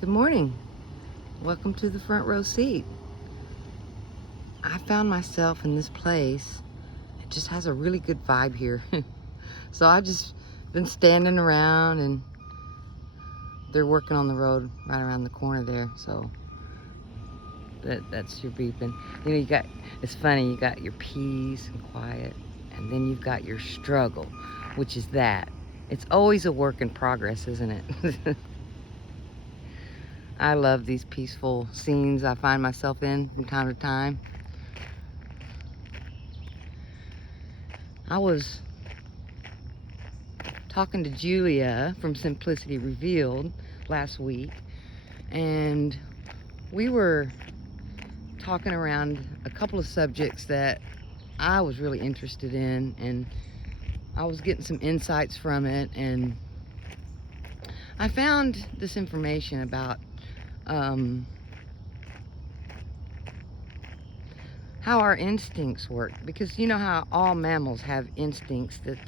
Good morning. Welcome to the front row seat. I found myself in this place. It just has a really good vibe here. So I just been standing around, and they're working on the road right around the corner there. So that's your beeping. It's funny, you got your peace and quiet, and then you've got your struggle, which is that. It's always a work in progress, isn't it? I love these peaceful scenes I find myself in from time to time. I was talking to Julia from Simplicity Revealed last week, and we were talking around a couple of subjects that I was really interested in, and I was getting some insights from it, and I found this information about how our instincts work, because you know how all mammals have instincts that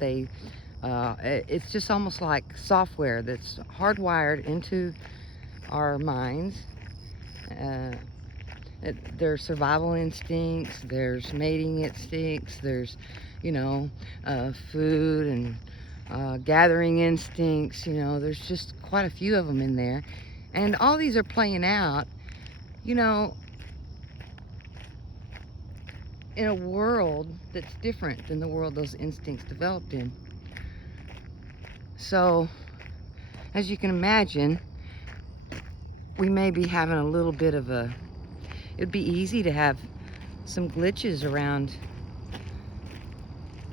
it's just almost like software that's hardwired into our minds. uh, there's survival instincts, there's mating instincts, there's food and gathering instincts. There's just quite a few of them in there, and all these are playing out you know in a world that's different than the world those instincts developed in. So, as you can imagine, we may be having a little bit of it'd be easy to have some glitches around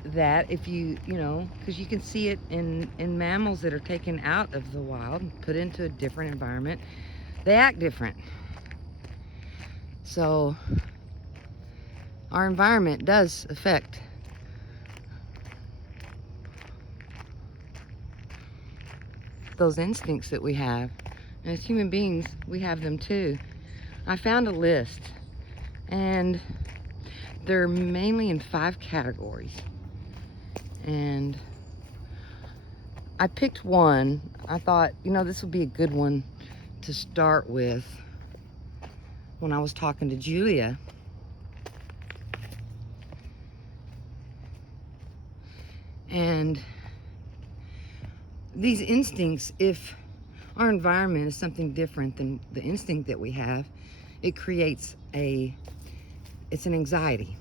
that, if because you can see it in mammals that are taken out of the wild and put into a different environment. They act different. So our environment does affect those instincts that we have. And as human beings, we have them too. I found a list, and they're mainly in 5 categories. And I picked one. I thought, this would be a good one to start with when I was talking to Julia. And these instincts, if our environment is something different than the instinct that we have, it creates it's an anxiety.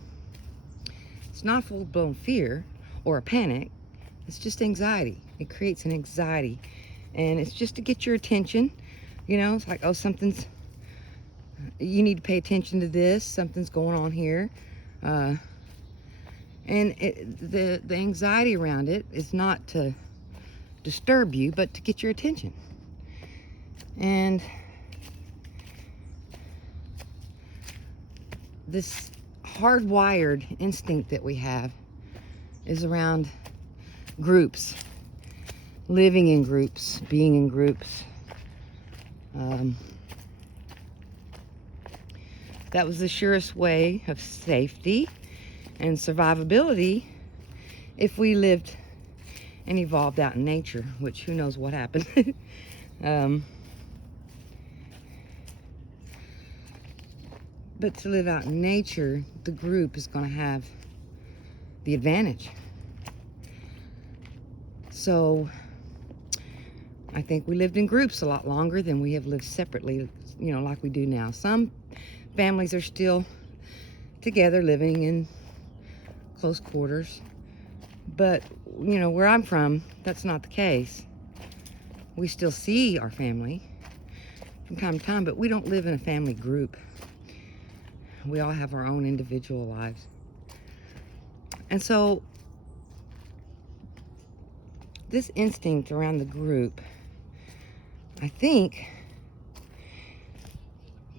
It's not full-blown fear or a panic. It's just anxiety. It creates an anxiety, and it's just to get your attention. It's like, oh, you need to pay attention to this. Something's going on here. And the anxiety around it is not to disturb you, but to get your attention. And this hardwired instinct that we have is around groups, living in groups, being in groups. That was the surest way of safety and survivability if we lived and evolved out in nature, which who knows what happened. But to live out in nature, the group is going to have the advantage. So I think we lived in groups a lot longer than we have lived separately, like we do now. Some families are still together living in close quarters, but where I'm from, that's not the case. We still see our family from time to time, but we don't live in a family group. We all have our own individual lives. And so this instinct around the group, I think,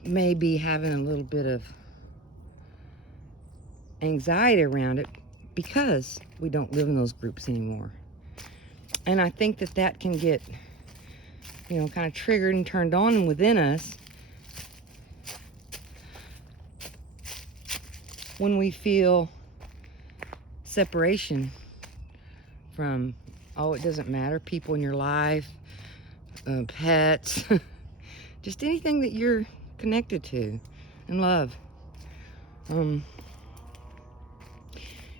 may be having a little bit of anxiety around it because we don't live in those groups anymore. And I think that can get, kind of triggered and turned on within us when we feel separation from, it doesn't matter, people in your life, pets, just anything that you're connected to and love.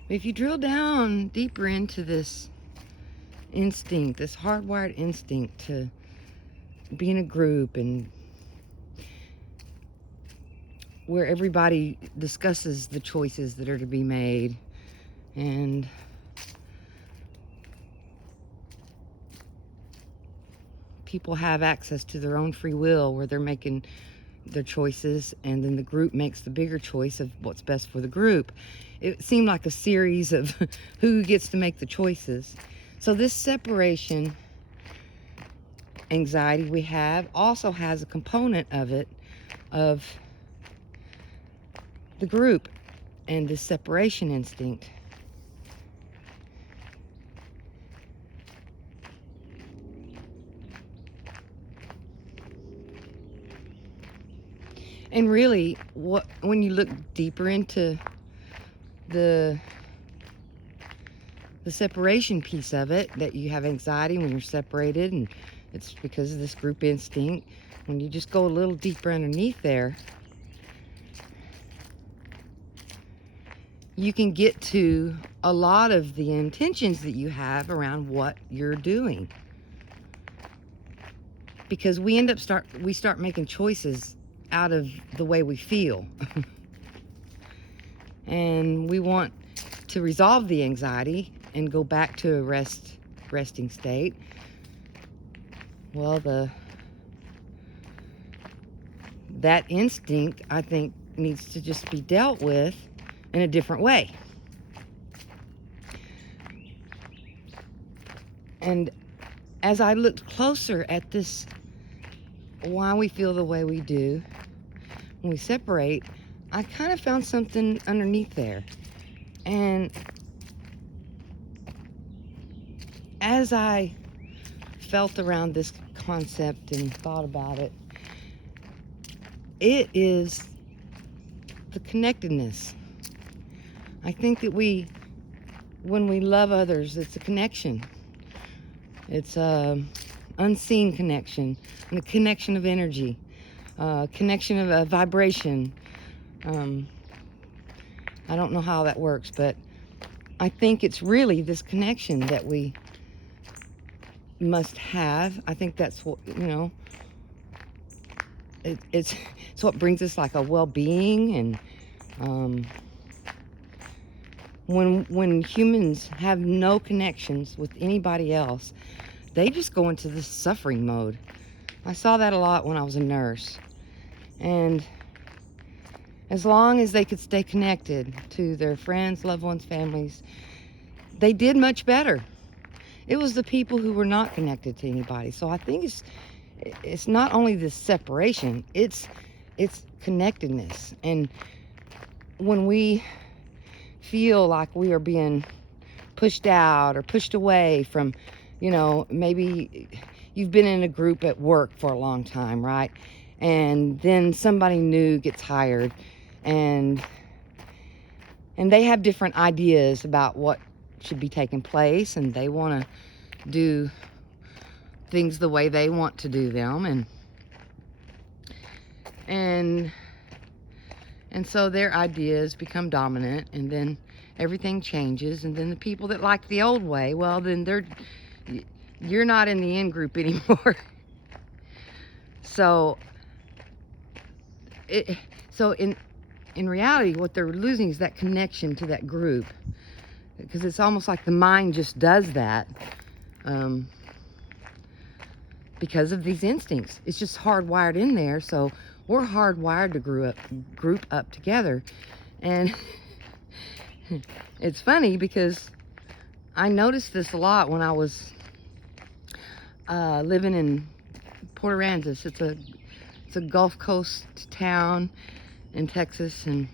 If you drill down deeper into this instinct, this hardwired instinct to be in a group and where everybody discusses the choices that are to be made, and people have access to their own free will where they're making their choices, and then the group makes the bigger choice of what's best for the group. It seemed like a series of who gets to make the choices. So this separation anxiety we have also has a component of it, of the group and this separation instinct. And really, when you look deeper into the separation piece of it, that you have anxiety when you're separated, and it's because of this group instinct. When you just go a little deeper underneath there, you can get to a lot of the intentions that you have around what you're doing. Because we start making choices out of the way we feel. And we want to resolve the anxiety and go back to a resting state. Well, that instinct, I think, needs to just be dealt with in a different way. And as I looked closer at this, why we feel the way we do when we separate, I kind of found something underneath there. And as I felt around this concept and thought about it, it is the connectedness. I think that when we love others, it's a connection. It's a unseen connection, and a connection of energy, connection of a vibration. I don't know how that works, but I think it's really this connection that we must have. I think that's what, it's what brings us like a well-being. And when humans have no connections with anybody else, they just go into this suffering mode. I saw that a lot when I was a nurse. And as long as they could stay connected to their friends, loved ones, families, they did much better. It was the people who were not connected to anybody. So I think it's not only this separation, it's connectedness. And when we feel like we are being pushed out or pushed away from, maybe you've been in a group at work for a long time, right? And then somebody new gets hired, and they have different ideas about what should be taking place, and they want to do things the way they want to do them, and so their ideas become dominant, and then everything changes, and then the people that like the old way, well, then you're not in the in group anymore. So in reality, what they're losing is that connection to that group, because it's almost like the mind just does that, because of these instincts. It's just hardwired in there. So we're hardwired to group up together. And it's funny because I noticed this a lot when I was living in Port Aransas. It's a Gulf Coast town in Texas, and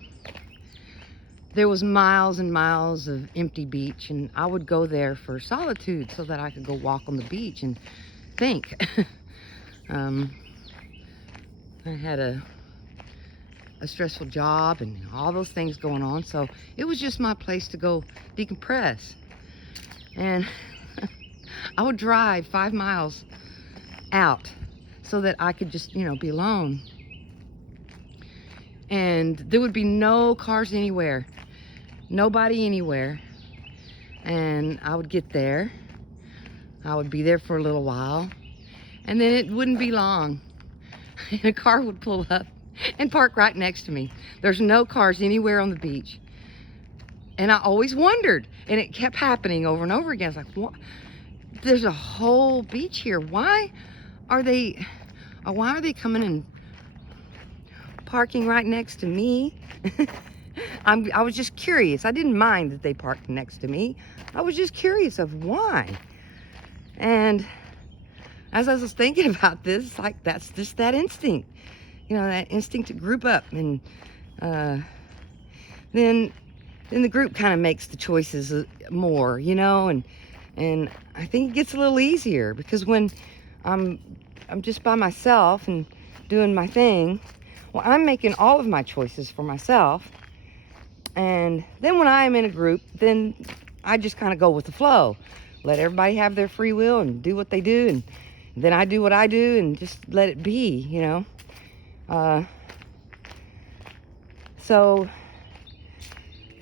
there was miles and miles of empty beach, and I would go there for solitude so that I could go walk on the beach and think. I had a stressful job and all those things going on, so it was just my place to go decompress. And I would drive 5 miles out so that I could just, be alone. And there would be no cars anywhere, nobody anywhere. And I would get there. I would be there for a little while. And then it wouldn't be long. And a car would pull up and park right next to me. There's no cars anywhere on the beach. And I always wondered, and it kept happening over and over again. I was like, what? There's a whole beach here. Why are they coming and parking right next to me? I was just curious. I didn't mind that they parked next to me. I was just curious of why. And as I was thinking about this, like, that's just that instinct, that instinct to group up. And then the group kind of makes the choices more, and I think it gets a little easier, because when I'm just by myself and doing my thing, well, I'm making all of my choices for myself. And then when I'm in a group, then I just kind of go with the flow. Let everybody have their free will and do what they do, and then I do what I do and just let it be, So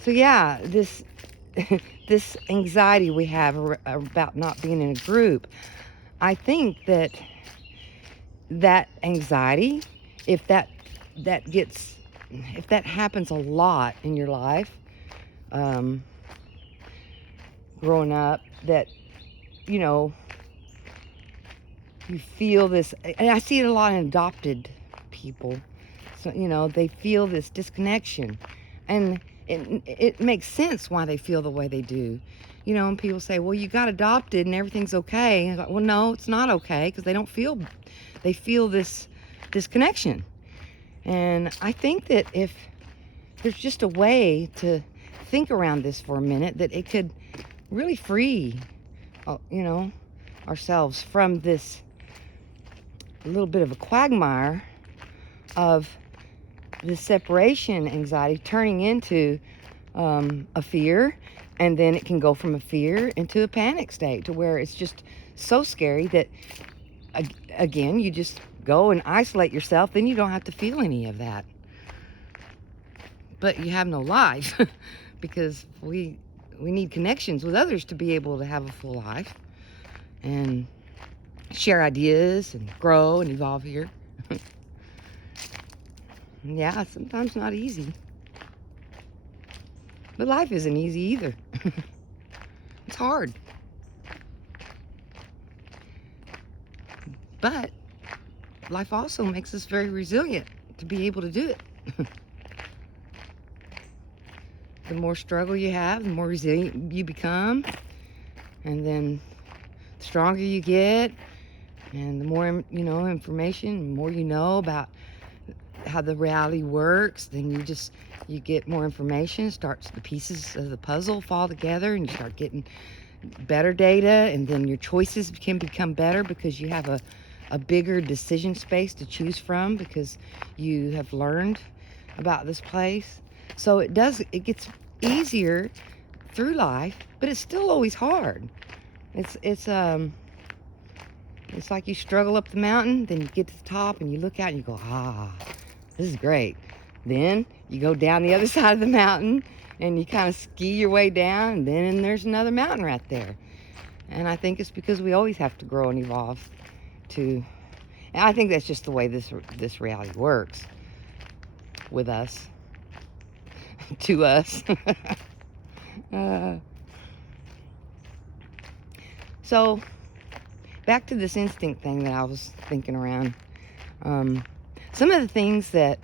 yeah, this this anxiety we have about not being in a group, I think that anxiety, if that happens a lot in your life, growing up, that you feel this, and I see it a lot in adopted people. So they feel this disconnection, and it makes sense why they feel the way they do. And people say, well, you got adopted and everything's okay. And I was like, well, no, it's not okay, because they feel this disconnection. And I think that if there's just a way to think around this for a minute, that it could really free, ourselves from this little bit of a quagmire of the separation anxiety turning into a fear, and then it can go from a fear into a panic state, to where it's just so scary that again, you just go and isolate yourself. Then you don't have to feel any of that, but you have no life because we need connections with others to be able to have a full life and share ideas and grow and evolve here. Yeah, sometimes not easy. But life isn't easy either. It's hard. But life also makes us very resilient to be able to do it. The more struggle you have, the more resilient you become. And then the stronger you get, and the more, information, the more you know about how the reality works, then you get more information. The pieces of the puzzle fall together, and you start getting better data, and then your choices can become better because you have a bigger decision space to choose from, because you have learned about this place. So it gets easier through life, but it's still always hard. It's like you struggle up the mountain, then you get to the top and you look out and you go, this is great. Then you go down the other side of the mountain and you kind of ski your way down, and then there's another mountain right there. And I think it's because we always have to grow and evolve and I think that's just the way this reality works with us, to us. So back to this instinct thing that I was thinking around. Some of the things that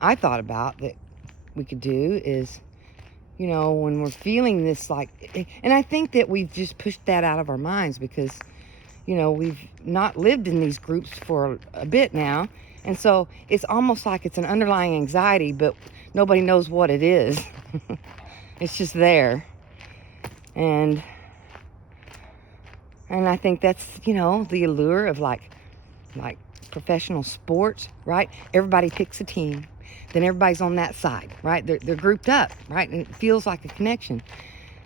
I thought about that we could do is, when we're feeling this, and I think that we've just pushed that out of our minds because, we've not lived in these groups for a bit now. And so it's almost like it's an underlying anxiety, but nobody knows what it is. It's just there. And I think that's, the allure of like professional sports, right? Everybody picks a team, then everybody's on that side, right? They're grouped up, right? And it feels like a connection.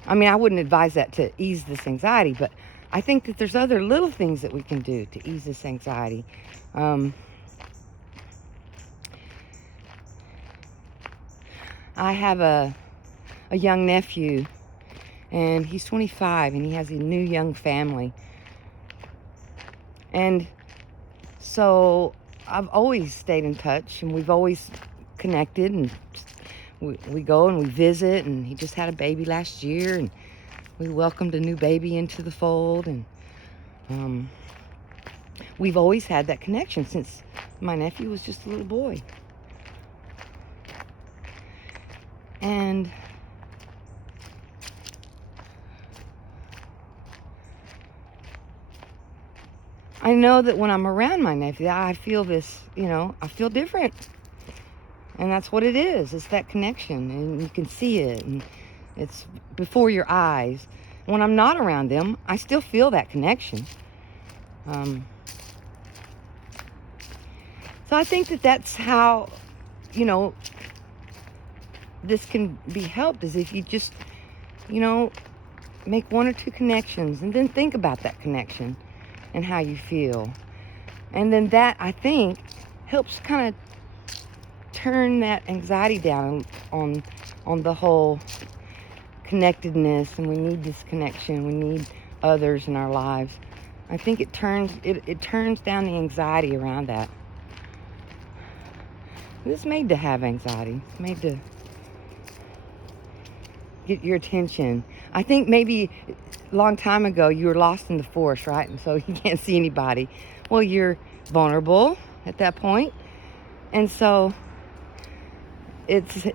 I mean, I wouldn't advise that to ease this anxiety, but I think that there's other little things that we can do to ease this anxiety. I have a young nephew, and he's 25, and he has a new young family. And so I've always stayed in touch, and we've always connected, and we go and we visit, and he just had a baby last year, and we welcomed a new baby into the fold, and we've always had that connection since my nephew was just a little boy. And I know that when I'm around my nephew, I feel this, I feel different. And that's what it is. It's that connection, and you can see it, and it's before your eyes. When I'm not around them, I still feel that connection. So I think that that's how, this can be helped, is if you just, make one or two connections and then think about that connection and how you feel. And then that, I think, helps kind of turn that anxiety down on the whole connectedness, and we need this connection. We need others in our lives. I think it turns down the anxiety around that. It's made to have anxiety. It's made to get your attention. I think maybe a long time ago you were lost in the forest, right? And so you can't see anybody. Well, you're vulnerable at that point. And so it's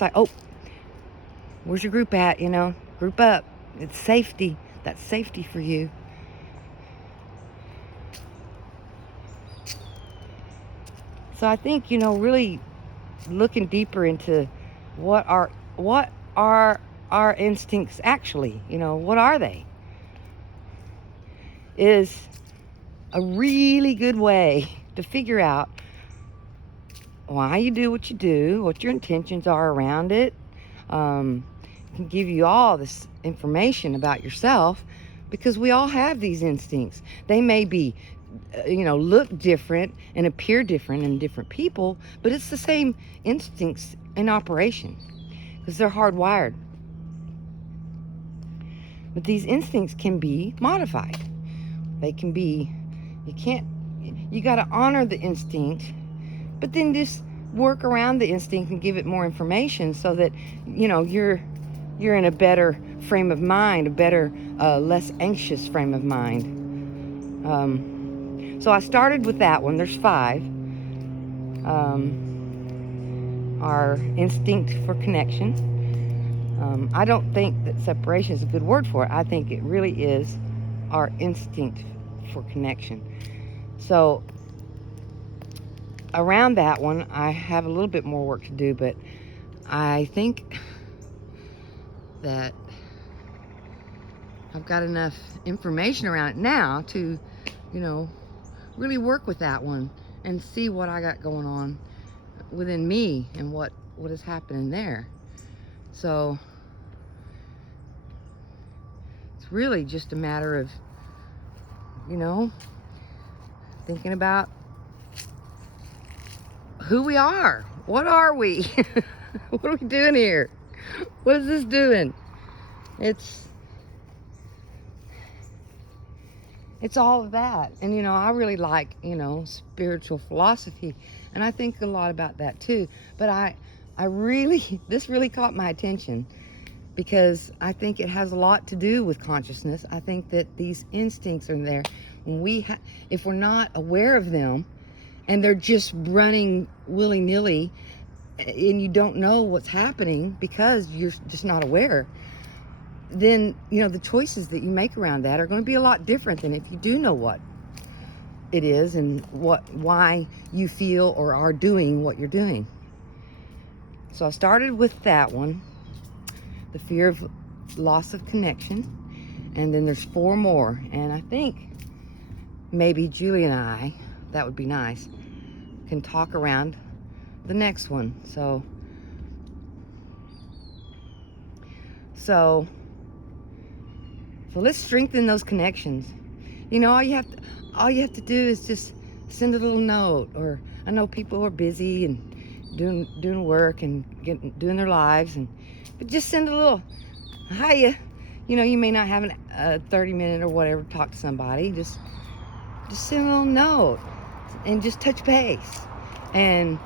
like, oh, where's your group at? Group up. It's safety. That's safety for you. So I think, really looking deeper into what are our instincts actually, what are they, is a really good way to figure out why you do what you do, what your intentions are around it. Can give you all this information about yourself, because we all have these instincts. They may be, look different and appear different in different people, but it's the same instincts in operation, because they're hardwired. But these instincts can be modified. They can be, you got to honor the instinct, but then just work around the instinct and give it more information so that, you're in a better frame of mind, a better, less anxious frame of mind. So I started with that one. There's 5. Our instinct for connection. I don't think that separation is a good word for it. I think it really is our instinct for connection. So around that one, I have a little bit more work to do, but I think that I've got enough information around it now to, really work with that one and see what I got going on within me and what is happening there. So it's really just a matter of, thinking about who we are. What are we? What are we doing here? What is this doing? It's all of that. And, I really like, spiritual philosophy. And I think a lot about that too. But this really caught my attention, because I think it has a lot to do with consciousness. I think that these instincts are there. If we're not aware of them, and they're just running willy-nilly, and you don't know what's happening because you're just not aware, then, the choices that you make around that are going to be a lot different than if you do know what it is and why you feel or are doing what you're doing. So I started with that one, the fear of loss of connection, and then there's 4 more, and I think maybe Julie and I, that would be nice, can talk around the next one. So for So let's strengthen those connections. You know, all you have to do is just send a little note. Or I know people are busy and doing work and doing their lives, but just send a little hiya. You know, you may not have a 30-minute or whatever to talk to somebody. Just send a little note and just touch base. And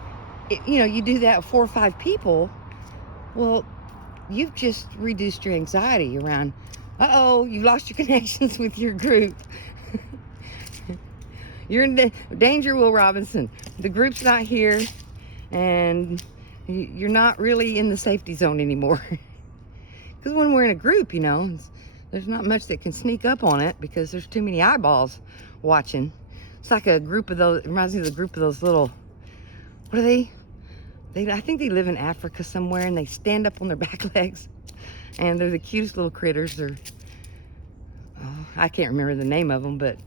you know, you do that with 4 or 5 people. Well, you've just reduced your anxiety around, uh-oh, you lost your connections with your group. You're in danger, Will Robinson. The group's not here, and you're not really in the safety zone anymore. Because when we're in a group, you know, there's not much that can sneak up on it because there's too many eyeballs watching. It's like a group of those, it reminds me of the group of those little, what are they? I think they live in Africa somewhere, and they stand up on their back legs, and they're the cutest little critters. I can't remember the name of them, but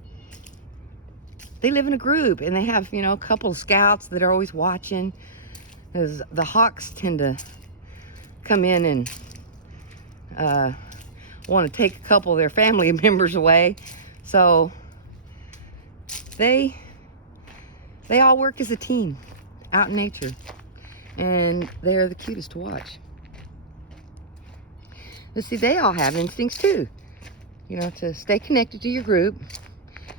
they live in a group, and they have, you know, a couple of scouts that are always watching. Because the hawks tend to come in and want to take a couple of their family members away. So they all work as a team out in nature, and they are the cutest to watch. But see, they all have instincts too, you know, to stay connected to your group.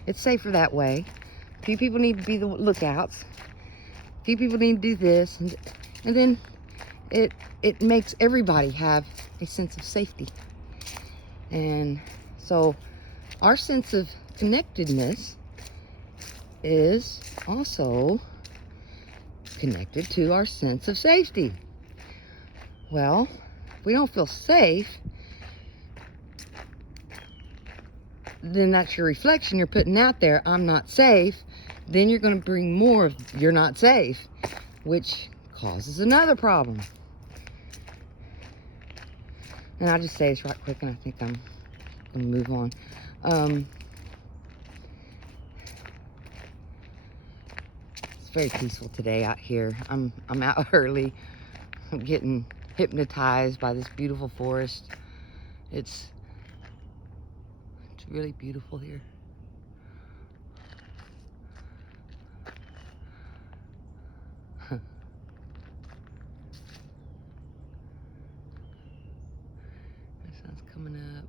It's safer that way. A few people need to be the lookouts. A few people need to do this, and then it makes everybody have a sense of safety. And so our sense of connectedness is also connected to our sense of safety. Well, if we don't feel safe, then that's your reflection you're putting out there. I'm not safe. Then you're going to bring more of you're not safe, which causes another problem. And I'll just say this right quick, and I think I'm going to move on. It's very peaceful today out here. I'm out early. I'm getting hypnotized by this beautiful forest. It's really beautiful here. The sun's coming up.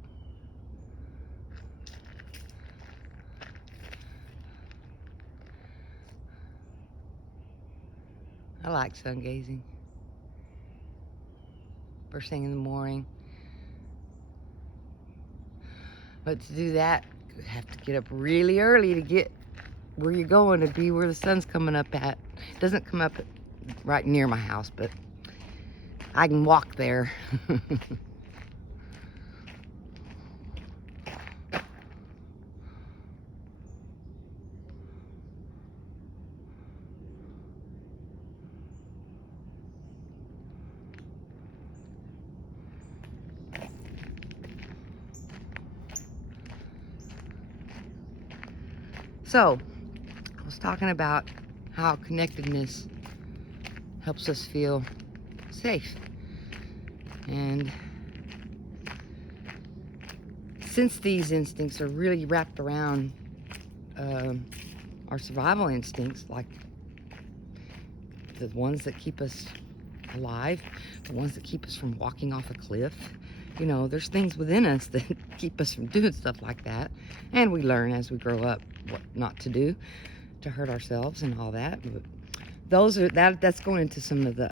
I like sun gazing. First thing in the morning. But to do that, you have to get up really early to get where you're going, to be where the sun's coming up at. It doesn't come up right near my house, but I can walk there. So, I was talking about how connectedness helps us feel safe. And since these instincts are really wrapped around our survival instincts, like the ones that keep us alive, the ones that keep us from walking off a cliff, you know, there's things within us that keep us from doing stuff like that. And we learn as we grow up what not to do to hurt ourselves and all that. But that's going into some of the